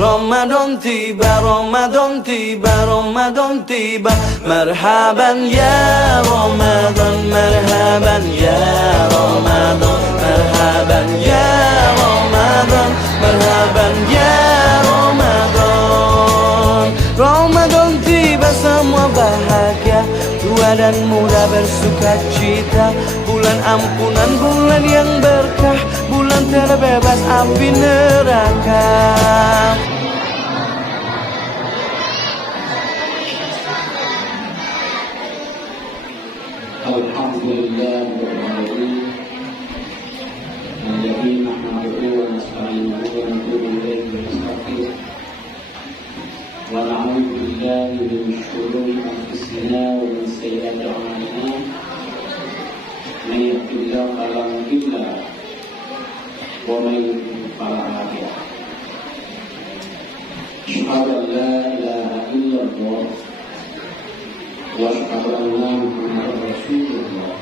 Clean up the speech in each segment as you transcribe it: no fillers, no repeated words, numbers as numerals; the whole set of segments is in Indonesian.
Ramadan tiba, Ramadan tiba, Ramadan tiba. Marhaban ya Ramadan, marhaban ya Ramadan, marhaban ya Ramadan, marhaban ya Ramadan. Ramadan tiba, semua bahagia, tua dan muda bersuka cita. Bulan ampunan, bulan yang berkah, bulan terbebas api neraka. Alhamdulillah alladzi nahmaduhu wa nasta'inuhu wa natubu ilayhi wa nastaghfiruh wa na'udzu billahi min shururi anfusina wa min sayyiati a'malina. Man yahdihillahu fala mudilla lahu wa man yudlil fala hadiya lahu. Asyhadu an la ilaha illallah wa asyhadu anna Muhammadar Rasulullah.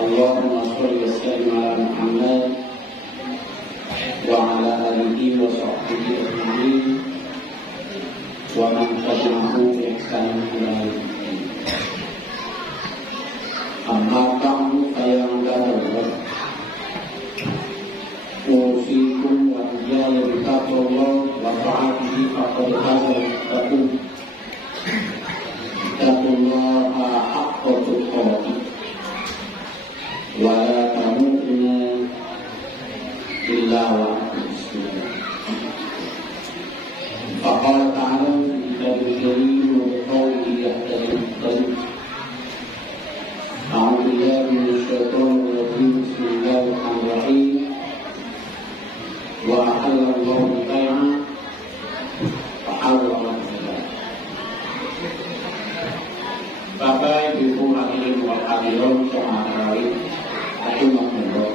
Allahumma shalli wa sallim ala Muhammad wa ala alihi wa sahbihi ajma'in wa man tabi'ahu bi ihsanin ila yaumil din. Amma ba'du fa ya ibadallah, usikum wa iyaya bi taqwallah wa ta'atihi faqad faza al-muttaqun. Ittaqullaha haqqa tuqatih wa la tamutunna illa wa antum muslimun. Faqala ta'ala fi kitabil karim wa qawlihi yahtadil muhtadin. A'udzu billahi minasy syaithanir rajim. Bismillahir rahmanir rahim. Wa ahallallahu al-bai'a wa harrama al-riba. Bapak, Ibu, hadirin wal hadirat sekalian, rahimakumullah.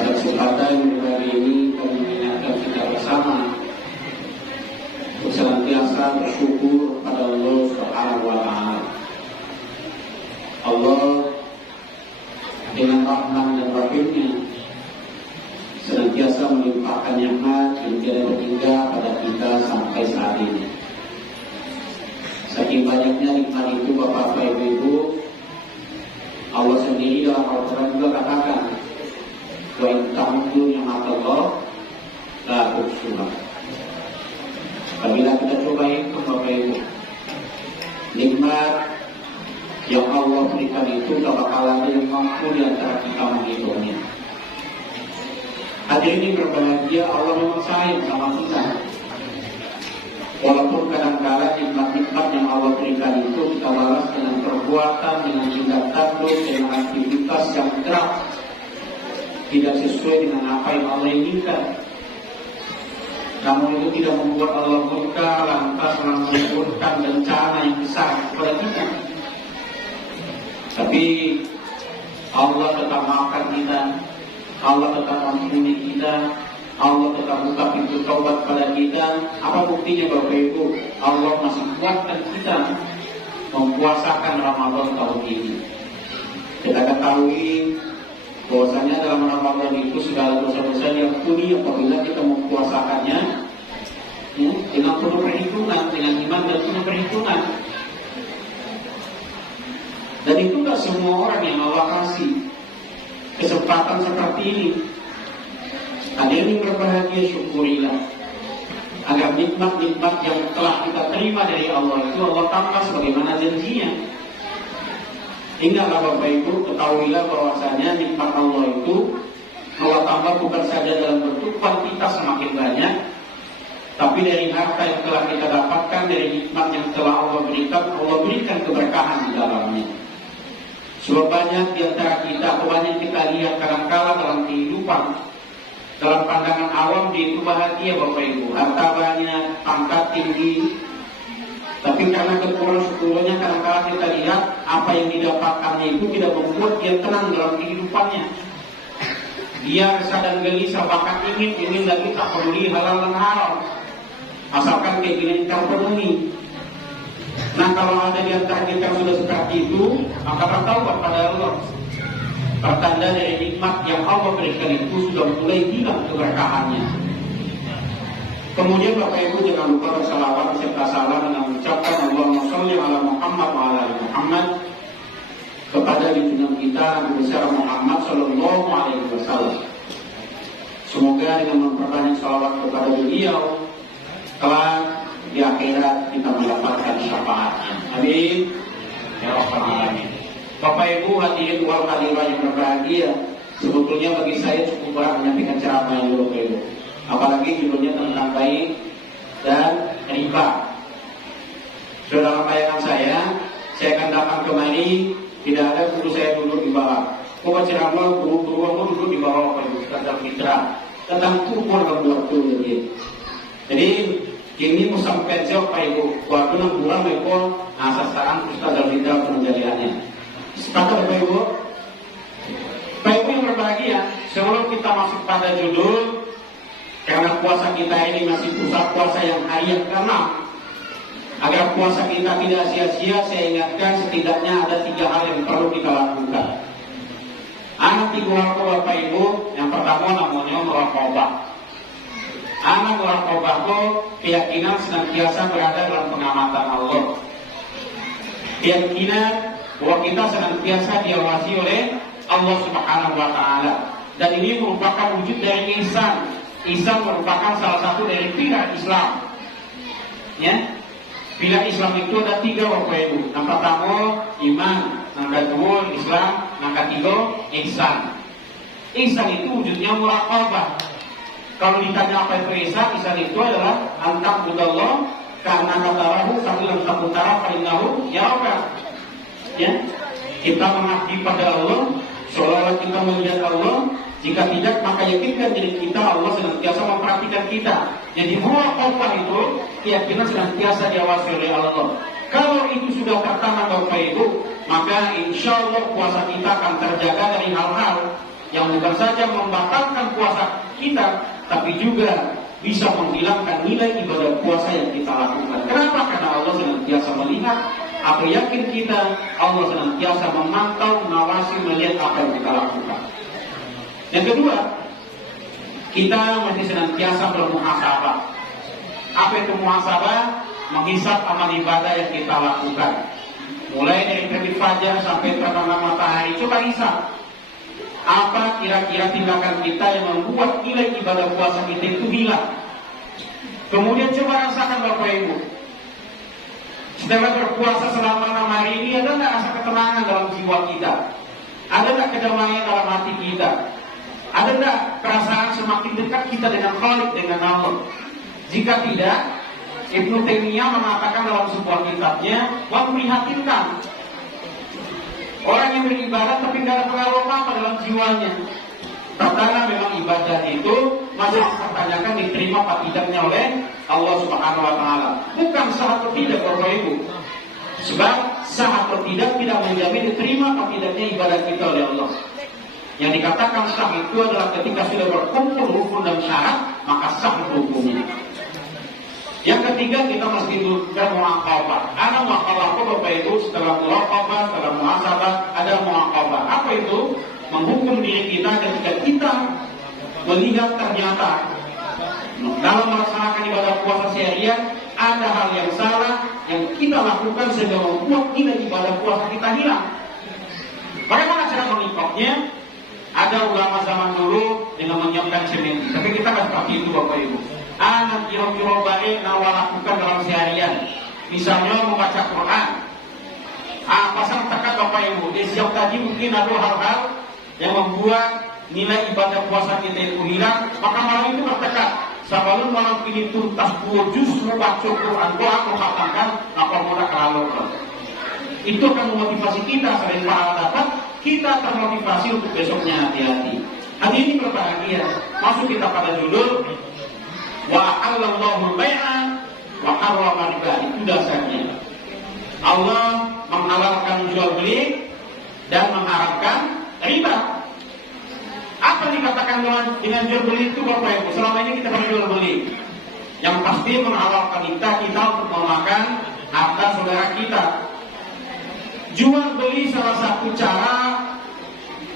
Pada kesempatan hari ini kami mengingatkan kita bersama untuk senantiasa bersyukur pada Allah Subhanahu wa Ta'ala. Allah dengan rahmat dan rahimnya senantiasa melimpahkan nikmat yang tidak terhingga pada kita sampai saat ini. Saking banyaknya nikmat itu Bapak Ibu, Allah sendiri dalam Al-Quran juga katakan, wa in ta'uddu ni'matallah la tuhsuha. Apabila kita coba hitung Bapak Ibu, nikmat yang Allah berikan itu tak bakal ada yang mampu di antara kita menghitungnya. Hadirin ini berbahagia, Allah memang sayang sama kita. Walaupun kadang-kadang nikmat-nikmat yang Allah berikan itu kita balas dengan perbuatan, dengan tindak tanduk, dengan aktivitas yang keras, tidak sesuai dengan apa yang Allah inginkan. Namun itu tidak membuat Allah murka lantas menurunkan bencana yang besar kepada kita. Tapi Allah tetap maafkan kita, Allah tetap ampuni kita, Allah tetap buka pintu taubat pada kita. Apa buktinya Bapak Ibu? Allah masih kuatkan kita mempuasakan Ramadan tahun ini. Kita ketahui bahwasanya dalam Ramadan itu segala dosa-dosa diampuni apabila kita mempuasakannya dengan penuh perhitungan, dengan iman dan penuh perhitungan. Dan itu gak semua orang yang Allah kasih kesempatan seperti ini. Hadirin berbahagia, syukurilah agar nikmat-nikmat yang telah kita terima dari Allah itu Allah tambah sebagaimana janjinya. Ingatlah Bapak Ibu, ketahuilah bahwasanya nikmat Allah itu Allah tambah bukan saja dalam bentuk kuantitas semakin banyak, tapi dari harta yang telah kita dapatkan, dari nikmat yang telah Allah berikan keberkahan di dalamnya. Sebab banyak di antara kita, atau banyak kita lihat kadang-kala dalam kehidupan, dalam pandangan awam dia itu bahagia Bapak Ibu, harta banyak, pangkat tinggi, tapi karena kekurangan-kekurangannya kadang-kala kita lihat apa yang didapatkannya itu tidak membuat dia tenang dalam kehidupannya. Dia resah dan gelisah, bahkan ingin lagi tak peduli halal dan haram, asalkan keinginan terpenuhi. Nah, kalau ada di antara kita sudah seperti itu, maka bertaubat pada Allah. Pertanda dari nikmat yang Allah berikan itu sudah mulai hilang keberkahannya. Kemudian Bapak Ibu jangan lupa bersalawat serta salam dengan mengucapkan Allahumma sholli ala Muhammad wa ala ali Muhammad kepada junjungan kita Nabi besar Muhammad sallallahu alaihi wasallam. Semoga dengan memperbanyak salawat kepada beliau kelak di akhirat kita mendapatkan syafaatnya. Amin. Ya Rabbal alamin. Bapak Ibu hadirin wal hadirat yang berbahagia, sebetulnya bagi saya cukup berat menyampaikan ceramah ini Bapak Ibu. Apalagi judulnya tentang baik dan riba. Saudara bayangan saya akan datang kemari, tidak ada guru saya duduk di bawah. Kok ceramah guru-guru duduk di bawah Bapak Ibu, tentang mitra, tentang kubur dan waktu lagi. Jadi ini musim pensiun Bapak Ibu, waktu yang kurang Bapak asasaan Ustaz dan mitra penjaliannya. Sepakat Bapak Ibu? Bapak Ibu yang berbahagia, sebelum kita masuk pada judul, karena puasa kita ini masih pusat puasa yang hari yang ke-6. Agar puasa kita tidak sia-sia, saya ingatkan setidaknya ada 3 hal yang perlu kita lakukan. Anak 3 waktu Bapak Ibu, yang pertama namanya muraqabah. Anak muraqabah itu keyakinan senantiasa berada dalam pengamatan Allah. Keyakinan bahwa kita senantiasa diawasi oleh Allah Subhanahu wa Ta'ala. Dan ini merupakan wujud dari ihsan. Ihsan merupakan salah satu dari pilar Islam. Ya, pilar Islam itu ada 3 Bapak Ibu. Yang pertama iman, yang kedua Islam, yang ketiga ihsan. Ihsan itu wujudnya muraqabah. Kalau ditanya apa itu ihsan itu adalah antak budallah karena katarahu sambil antak utara farinnahu yaraka. Ya, kita mengabdi pada Allah seolah-olah kita melihat Allah. Jika tidak, maka yakinkan diri kita Allah senantiasa memperhatikan kita. Jadi muraqabah itu keyakinan senantiasa diawasi oleh Allah. Kalau itu sudah tertanam Bapak Ibu, maka insya Allah puasa kita akan terjaga dari hal-hal yang bukan saja membatalkan puasa kita, tapi juga bisa menghilangkan nilai ibadah puasa yang kita lakukan. Kenapa? Karena Allah senantiasa melihat atau yakin kita, Allah senantiasa memantau, mengawasi, melihat apa yang kita lakukan. Yang kedua, kita mesti senantiasa bermuhasabah. Apa itu muhasabah? Menghisap amal ibadah yang kita lakukan. Mulai dari terbit fajar sampai terbenam matahari, coba hisap. Apa kira-kira tindakan kita yang membuat nilai ibadah puasa kita itu hilang? Kemudian coba rasakan Bapak Ibu. Setelah berpuasa selama 6 hari ini, ada nggak rasa ketenangan dalam jiwa kita? Ada nggak kedamaian dalam hati kita? Ada tidak perasaan semakin dekat kita dengan Khalik, dengan Allah? Jika tidak, Ibnu Taimiyah mengatakan dalam sebuah kitabnya, wah prihatinkan. Orang yang beribadah tapi tidak ada pengaruh apa dalam jiwanya. Pertama memang ibadah itu masih dipertanyakan diterima apa tidaknya oleh Allah Subhanahu wa Ta'ala. Bukan sah atau tidak Bapak Ibu. Sebab sah atau tidak menjamin diterima apa tidaknya ibadah kita oleh Allah. Yang dikatakan sah itu adalah ketika sudah berkumpul rukun dan syarat, maka sah hukumnya. Yang ketiga, kita mesti bermuhasabah. Ada muhasabah Bapak Ibu, setelah muraqabah, setelah muhasabah, ada muhasabah. Apa itu? Menghukum diri kita ketika kita melihat ternyata dalam melaksanakan ibadah puasa seharian ada hal yang salah yang kita lakukan sehingga membuat nilai ibadah puasa kita hilang. Bagaimana cara mengikopnya? Ada ulama zaman dulu dengan menyiapkan semen, tapi kita nggak seperti itu Bapak Ibu. Anak kira-kira baik nawa lakukan dalam seharian, misalnya membaca Quran. Pasang tekat Bapak Ibu. Di siang tadi mungkin ada hal-hal yang membuat nilai ibadah puasa kita itu hilang, maka malam itu bertekad. Sebelum malam ini tuntas 2 juz baca Quran, aku katakan apa mudah kalau itu akan memotivasi kita selain pahala dapat, kita termotivasi untuk besoknya hati-hati. Hari ini berbahagia. Masuk kita pada judul wa ahallallahu al-bai'a wa harrama riba. Itu dasarnya. Allah menghalalkan jual beli dan mengharamkan riba. Apa dikatakan dengan jual beli itu Bapak Ibu? Selama ini kita berjual beli. Yang pasti menghalalkan kita untuk memakan harta saudara kita. Jual beli salah satu cara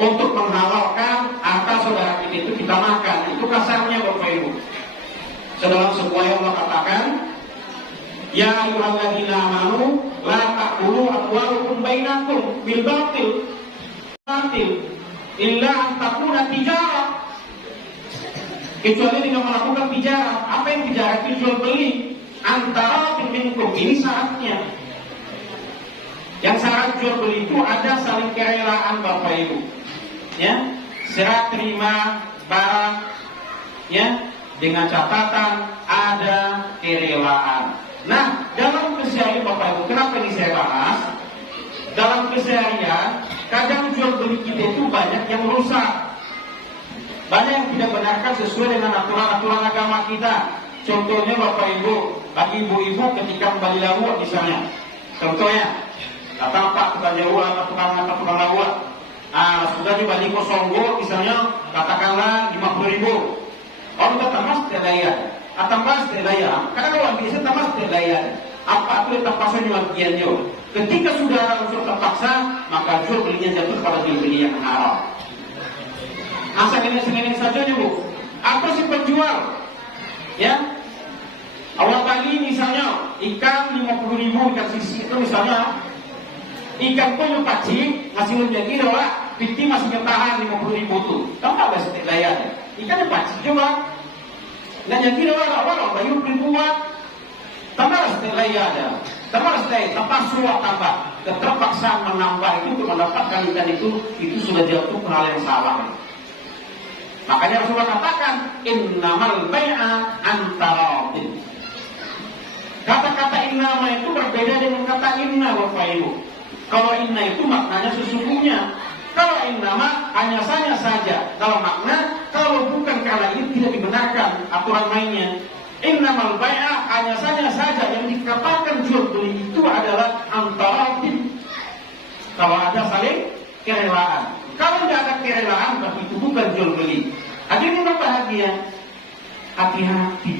untuk menghalalkan harta saudara kita itu kita makan. Itu kasarnya Bapak Ibu. Sedalam sebuah yang Allah katakan, ya ayyuhalladzina amanu la ta'kulu amwalakum bainakum bil batil illa an takuna tijarah, kecuali dengan melakukan tijarah. Apa yang tijarah? Itu jual beli antara minkum. Ini syaratnya. Yang syarat jual beli itu ada saling kerelaan Bapak Ibu, ya, serah terima barang, ya, dengan catatan ada kerelaan. Nah, dalam keseharian Bapak Ibu, kenapa ini saya bahas? Dalam keseharian, kadang jual beli kita itu banyak yang rusak, banyak yang tidak benarkan sesuai dengan aturan-aturan agama kita. Contohnya Bapak Ibu, bagi ibu-ibu ketika membeli lauk misalnya, contohnya, datang Pak tukang jauh, tukang lauk, sudah dibeli kosonggo misalnya, katakanlah 50.000. Orang kata mas terlayar, atau mas terlayar, karena orang biasa tamas terlayar. Apa itu terpaksa bagiannya? Ketika sudah unsur terpaksa, maka jual belinya jatuh pada beli yang haram. Asal ini saja Bu. Apa si penjual? Ya, awal kali misalnya ikan 50.000 ikan sisi itu misalnya, ikan pun pacing masih menjadi doa, piti masih bertahan 50.000 tuh. Tahu nggak bahasa terlayar? Ikan yang pacing juga. Nggak jadi doa awal bayu ribuan. Tambah setelah ada, tambah setelah tambah suap tambah, keterpaksaan menambah itu untuk mendapatkan ikan itu sudah jatuh ke hal yang salah. Makanya Rasulullah katakan innamal bai'a antaratin. Kata-kata innama itu berbeda dengan kata inna Bapak Ibu. Kalau inna itu maknanya sesungguhnya, kalau innama hanya saja. Kalau makna, kalau bukan karena ini tidak dibenarkan aturan mainnya. Innamal bai'a hanya saja yang dikatakan jual beli itu adalah antaratin. Kalau ada saling kerelaan. Kalau tidak ada kerelaan, berarti itu bukan jual beli. Hadirin berbahagia, hati-hati.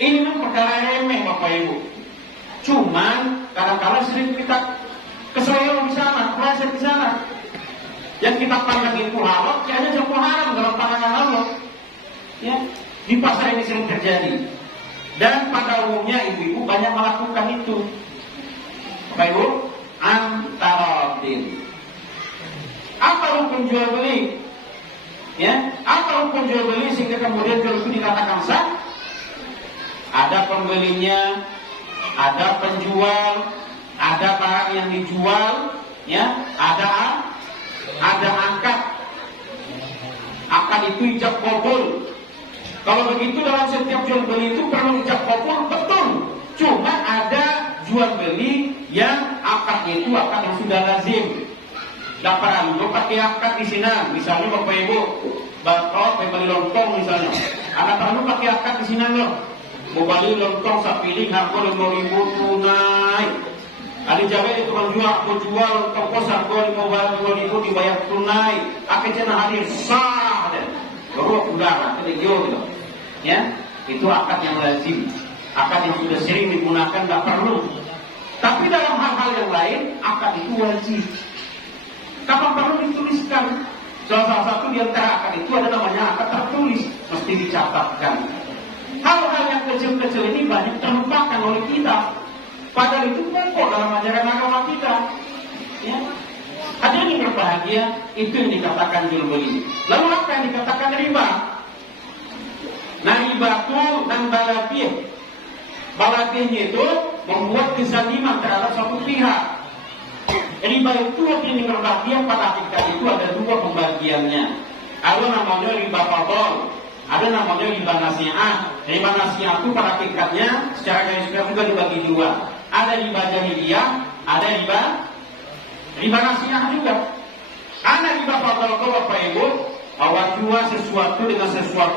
Ini memang perkara remeh Bapak Ibu. Cuman kadang-kadang sering kita keselio di sana, keleset di sana. Yang kita pandang itu halal, hanya jauh haram dalam pandangan Allah. Ya. Di pasar ini sering terjadi. Dan pada umumnya ibu-ibu banyak melakukan itu. Bapak Ibu, antaratin. Apa hukum jual beli? Ya, apa hukum jual beli sehingga kemudian jual beli dikatakan sah? Ada pembelinya, ada penjual, ada barang yang dijual, ya, ada akad. Akad itu ijab kabul. Kalau begitu dalam setiap jual beli itu perlu ijab kabul, betul. Cuma ada jual beli yang akadnya itu akad yang sudah lazim. Tidak perlu pakai akad di sini. Misalnya Bapak Ibu, bapak beli lontong misalnya, ada perlu pakai akad di sini loh. Mau beli lontong sapiling harga 5.000 tunai. Ada jaga itu jual, mau jual lontong kos harga 5.000 dibayar tunai. Akhirnya hadir sah deh. Baru udah nanti gitu. Ya, itu akad yang lazim, akad yang sudah sering digunakan, tidak perlu. Tapi dalam hal-hal yang lain, akad itu wajib. Kapan perlu dituliskan? Salah satu di antara akad itu ada namanya akad tertulis, mesti dicatatkan. Hal-hal yang kecil-kecil ini banyak terlupakan oleh kita. Padahal itu pokok dalam ajaran agama kita. Ya. Hadirin yang berbahagia, itu yang dikatakan jual beli. Lalu apa yang dikatakan riba? Nah, riba itu dan balatih. Balatihnya itu membuat kezaliman terhadap satu pihak. Riba itu yang berbahagia pada hakikat itu ada dua pembagiannya. Ada namanya riba fadl, ada namanya riba nasi'ah. Riba nasi'ah itu pada hakikatnya secara garis besar juga dibagi dua. Ada riba jahiliyah, ada riba nasi'ah juga. Ada riba fadl itu Bapak Ibu, bahwa jual sesuatu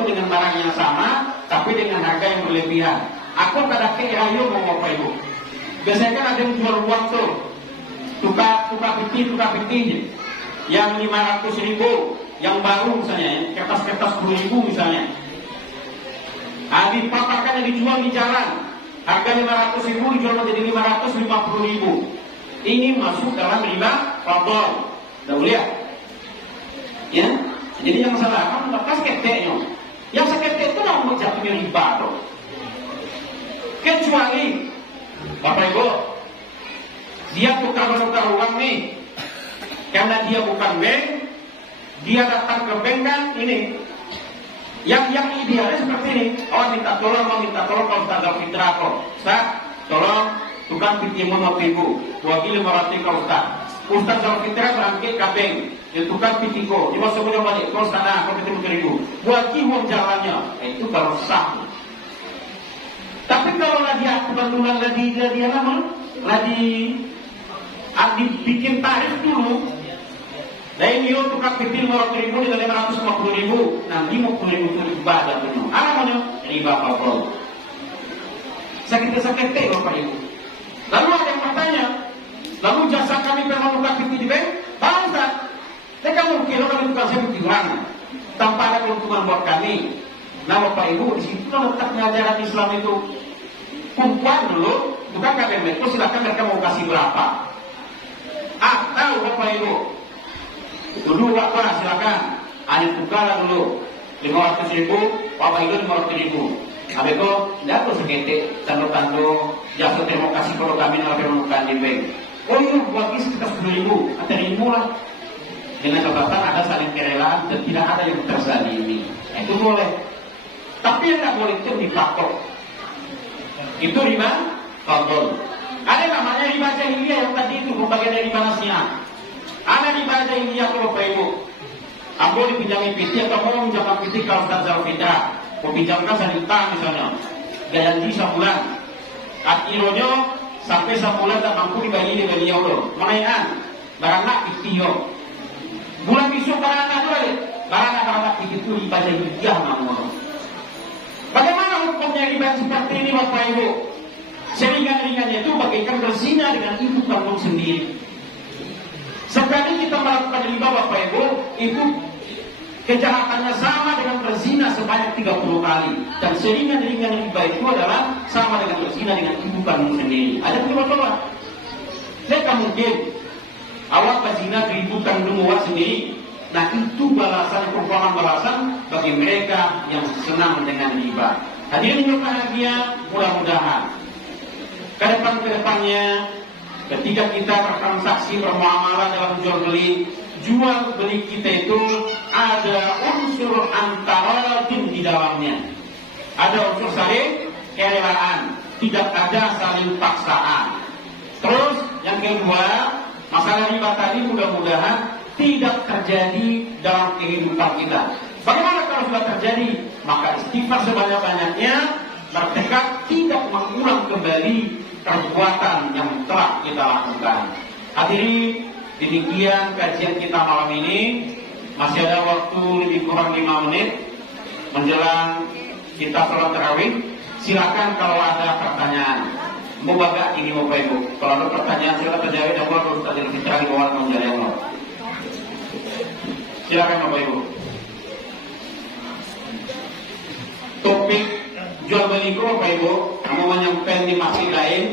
dengan barang yang sama, tapi dengan harga yang berlebihan. Aku kada kira ayo mau Bapak Ibu. Biasanya kan ada yang jual uang tuh, tukar piti, yang 500.000, yang baru misalnya, kertas 10.000 misalnya. Dipaparkan yang dijual di jalan, harga 500.000 dijual menjadi 550.000. Ini masuk dalam riba fadl. Dah lihat, ya. Jadi yang salah kan lepas keteknya. Yang seketek itu nak jatuh riba tuh. Kecuali Bapak Ibu, dia tukar menukar uang nih, karena dia bukan bank, dia datang ke bank kan ini. Yang idealnya seperti ini. Oh minta tolong kalau Ustaz Al-Fitrah kok. Ustaz, tolong tukang pinjaman 50.000, wajib 500 kalau Ustaz Al-Fitrah berangkat ke bank, yang tukang pitiko, cuma semuanya balik kau sana, kau ketemu 1.000, wajib uang jalannya. Itu kalau sah. Tapi kalau lagi aku bantuan lagi bikin tarif dulu. Nah ini untuk kapitil 500.000 dengan 550.000, nanti 50.000 itu riba dan penuh. Apa namanya? Riba kabul. Sakit Bapak Ibu. Lalu ada yang bertanya, lalu jasa kami pernah buka pintu di bank? Bangsa. Mereka mungkin kami bukan saya kurang tanpa ada keuntungan buat kami. Nah Bapak Ibu, di situ letaknya ajaran Islam itu. Kumpulan dulu, bukan KPM itu silakan mereka mau kasih berapa. Atau Bapak Ibu, dulu Bapak silakan, hanya tukar dulu 500.000, Bapak Ibu 500.000. Habis itu, tidak perlu seketik, tanda-tanda, jasa terima kasih kalau kami melakukan di bank. Oh iya, buat isi sekitar 10.000, ada 1.000 lah. Dengan catatan ada saling kerelaan dan tidak ada yang terzalimi. Itu boleh. Tapi yang tidak boleh itu dipatok. Itu riba fadl. Ada namanya riba jahiliyah yang tadi itu bagian dari riba nasihat. Ada riba jahiliyah kalau Bapak Ibu. Aku dipinjami PT atau mau pinjamkan PT kalau Ustaz Al-Fitrah. Mau pinjamkan 1 juta misalnya. Gaji sebulan. Akhirnya sampai sebulan tak mampu dibayar dari beliau loh. Menaikan barang nak PT yo. Bulan besok barang nak jual. Barang nak PT itu riba jahiliyah namanya. Bagaimana hukumnya riba seperti ini Bapak Ibu? Seringan-ringannya itu bagaikan berzina dengan ibu kandung sendiri. Sekali kita melakukan riba Bapak Ibu, itu kejahatannya sama dengan berzina sebanyak 30 kali. Dan seringan-ringan riba itu adalah sama dengan berzina dengan ibu kandung sendiri. Ada coba-coba. Mereka mungkin awak berzina dengan ibu kandung awak sendiri. Nah itu balasan, perumpamaan balasan bagi mereka yang senang dengan riba. Hadirin yang berbahagia, mudah-mudahan kedepannya ketika kita bertransaksi bermuamalah dalam jual beli kita itu ada unsur antara di dalamnya. Ada unsur saling kerelaan, tidak ada saling paksaan. Terus yang kedua, masalah riba tadi mudah-mudahan tidak terjadi dalam kehidupan kita. Bagaimana kalau sudah terjadi? Maka istighfar sebanyak-banyaknya, bertekad tidak mengulang kembali perbuatan yang telah kita lakukan. Hadirin, demikian kajian kita malam ini. Masih ada waktu lebih kurang 5 menit menjelang kita sholat tarawih. Silakan kalau ada pertanyaan. Mau baga ini Bapak Ibu. Kalau ada pertanyaan silakan terjawab dan kalau Ustaz Al-Fitrah di bawah menjadi Allah. Silakan Bapak Ibu. Topik jual beli Bapak Ibu, kamu menyampaikan di masjid lain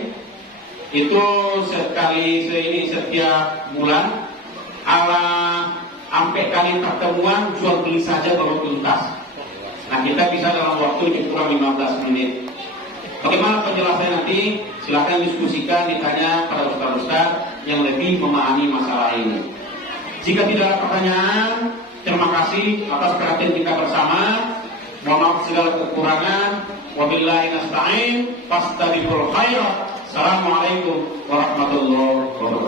itu setiap bulan sampai kali pertemuan jual beli saja baru tuntas. Nah kita bisa dalam waktu lebih kurang 15 menit. Bagaimana penjelasannya nanti? Silakan diskusikan, ditanya pada ustaz-ustaz yang lebih memahami masalah ini. Jika tidak ada pertanyaan, terima kasih atas perhatian kita bersama. Mohon maaf segala kekurangan. Wabillahi nasta'in. Fastabiqul khairat. Assalamualaikum warahmatullahi wabarakatuh.